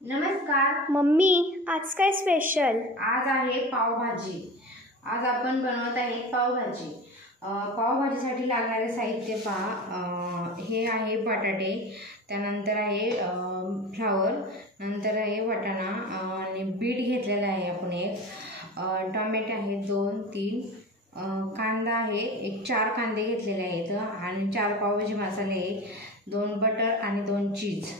नमस्कार मम्मी, आज काय स्पेशल? आज आहे पावभाजी। आज आपण बनवत आहे पावभाजी। पावभाजीसाठी लागणारे साहित्य पहा। हे आहे बटाटे, त्यानंतर आहे फ्लावर, नंतर आहे वाटाणा आणि बीट घेतलेला आहे आपण एक, टोमॅटो आहे 2-3, कांदा आहे 4 कांदे घेतलेले आहेत आणि 4 पावभाजी मसाले, 2 बटर आणि 2 चीज।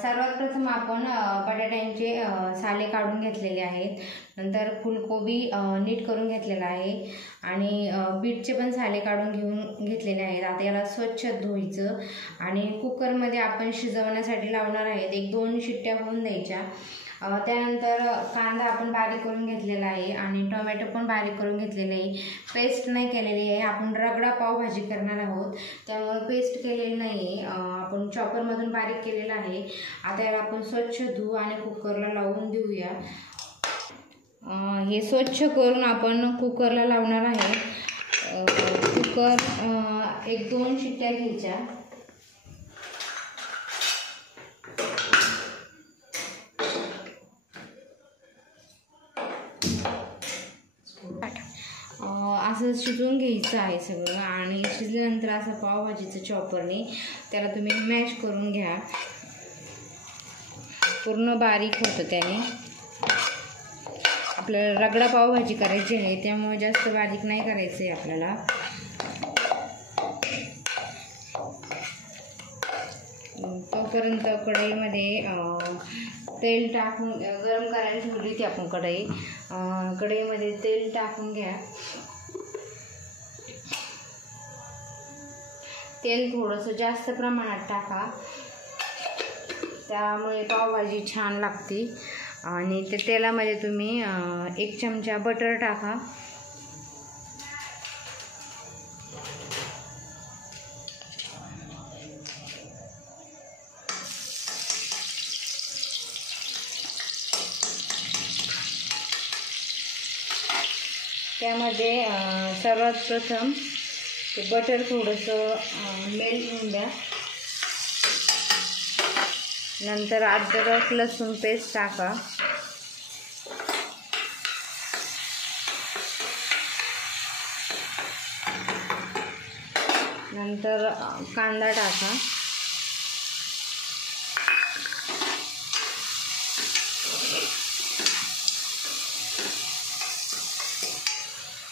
सर्वात प्रथम आपण बटाट्यांचे साले काढून घेतलेले आहेत, नंतर फुलकोबी नीट करून घेतलेला आहे आणि बीटचे पण साले काढून घेतलेले आहेत। आता याला स्वच्छ धुवायचं आणि कुकरमध्ये आपण शिजवण्यासाठी लावणार आहेत। 1-2 शिट्ट्या होऊन द्यायच्या। त्यानंतर कांदा आपण बारीक करून घेतलेला आहे आणि टोमॅटो पण बारीक करून घेतलेले आहे। पेस्ट नाही केलेली आहे, आपण रगडा पावभाजी करणार आहोत त्यामुळे पेस्ट केलेली नाही आहे, आपण चॉपरमधून बारीक केलेला आहे। आता याला आपण स्वच्छ धुवू आणि कुकरला लावून देऊया। हे स्वच्छ करून आपण कुकरला लावणार आहे। कुकर 1-2 शिट्ट्या घ्यायच्या। असं शिजवून घ्यायचं आहे सगळं आणि शिजल्यानंतर असं पावभाजीचं चॉपरने त्याला तुम्ही मॅश करून घ्या, पूर्ण बारीक होतं त्याने। आपल्याला रगडा पावभाजी करायची आहे त्यामुळे जास्त बारीक नाही करायचं आहे आपल्याला। तोपर्यंत कढईमध्ये तेल टाकून गरम करायला ठेवली होती आपण कढई। कढईमध्ये तेल टाकून घ्या। तेल थोडंसं जास्त प्रमाणात टाका, त्यामुळे पावभाजी छान लागते। आणि त्या तेलामध्ये तुम्ही 1 चमचा बटर टाका। त्यामध्ये सर्वात प्रथम ते बटर थोडंसं मेल्ट होऊन द्या, नंतर अद्रक लसूण पेस्ट टाका, नंतर कांदा टाका,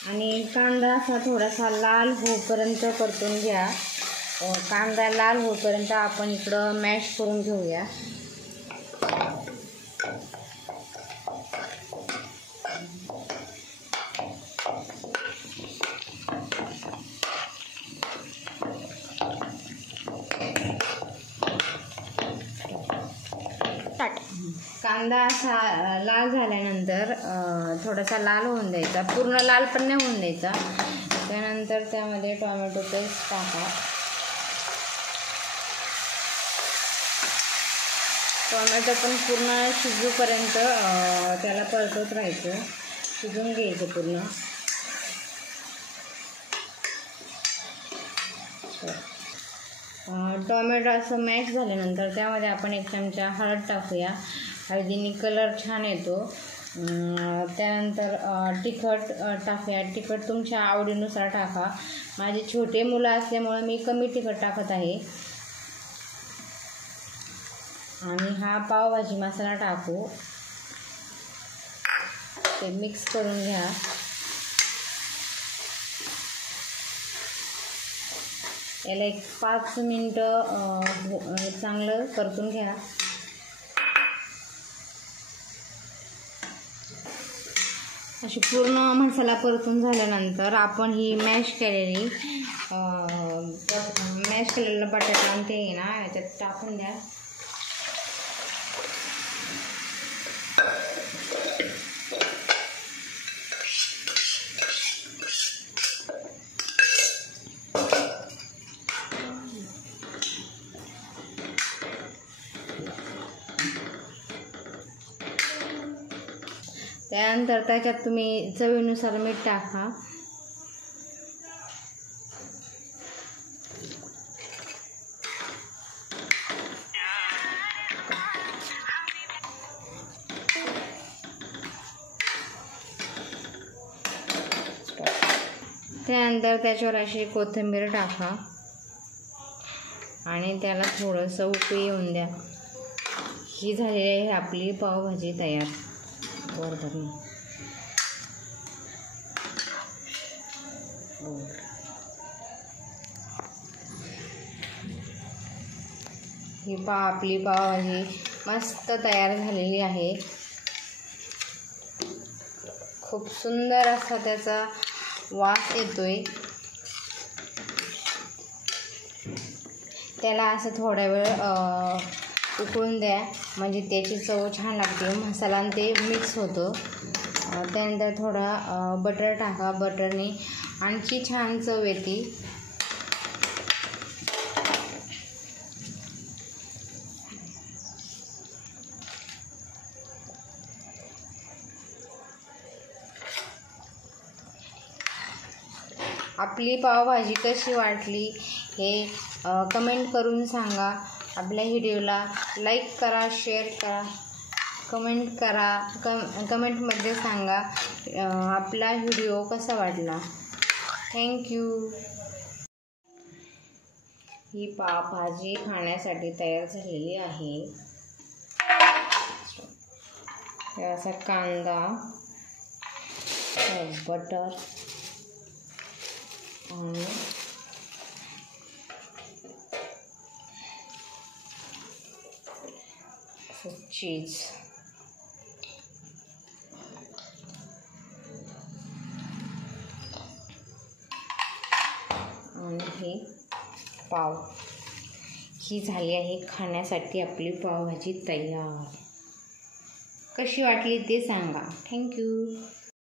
आणि कांदा असा थोडासा लाल होईपर्यंत परतून घ्या। कांदा लाल होईपर्यंत आपण इकडं मॅश करून घेऊया। कांदा असा लाल झाल्यानंतर थोडासा लाल होऊन द्यायचा, पूर्ण लाल पण नाही होऊन द्यायचा। त्यानंतर त्यामध्ये टोमॅटो पेस्ट टाका। टोमॅटो पण पूर्ण शिजूपर्यंत त्याला परतत राहायचं, शिजून घ्यायचं पूर्ण। टोमॅटो असं मॅश झाल्यानंतर त्यामध्ये आपण 1 चमचा हळद टाकूया, हळदीने कलर छान येतो। त्यानंतर तिखट टाकूया, तिखट तुमच्या आवडीनुसार टाका। माझे छोटे मुलं असल्यामुळे मी कमी तिखट टाकत आहे। आणि हा पावभाजी मसाला टाकू, ते मिक्स करून घ्या। याला 5 मिनिटं चांगलं परतून घ्या। अशी पूर्ण मसाला परतून झाल्यानंतर आपण ही मॅश केलेला बटाटा आणि ते ना याच्यात टाकून द्या। त्यानंतर त्याच्यात तुम्ही चवीनुसार मीठ टाका। त्यानंतर त्याच्यावर अशी कोथिंबीर टाका आणि त्याला थोडंसं उकळी येऊन द्या. ही झालेली आहे आपली पावभाजी तयार. बरोबर. ही आपली पावभाजी मस्त तयार झालेली आहे. खूप सुंदर असा त्याचा वास येतोय. त्याला असं थोडा वेळ उकळून द्या, म्हणजे त्याची चव छान लागते. मसाला आणि ते मिक्स होतं. त्यानंतर थोडा बटर टाका. बटरने आणखी छान चव येते. आपली पावभाजी कशी वाटली हे कमेंट करून सांगा. आपल्या व्हिडिओला लाईक करा, शेअर करा, कमेंट करा. कमेंटमध्ये सांगा आपला व्हिडिओ कसा वाटला. थँक्यू. ही पावभाजी खाण्यासाठी तयार झालेली आहे. असा कांदा, बटर आणि चीज. आणि हे पाव. ही झाली आहे खाण्यासाठी आपली पावभाजी तयार. कशी वाटली ते सांगा. थँक्यू.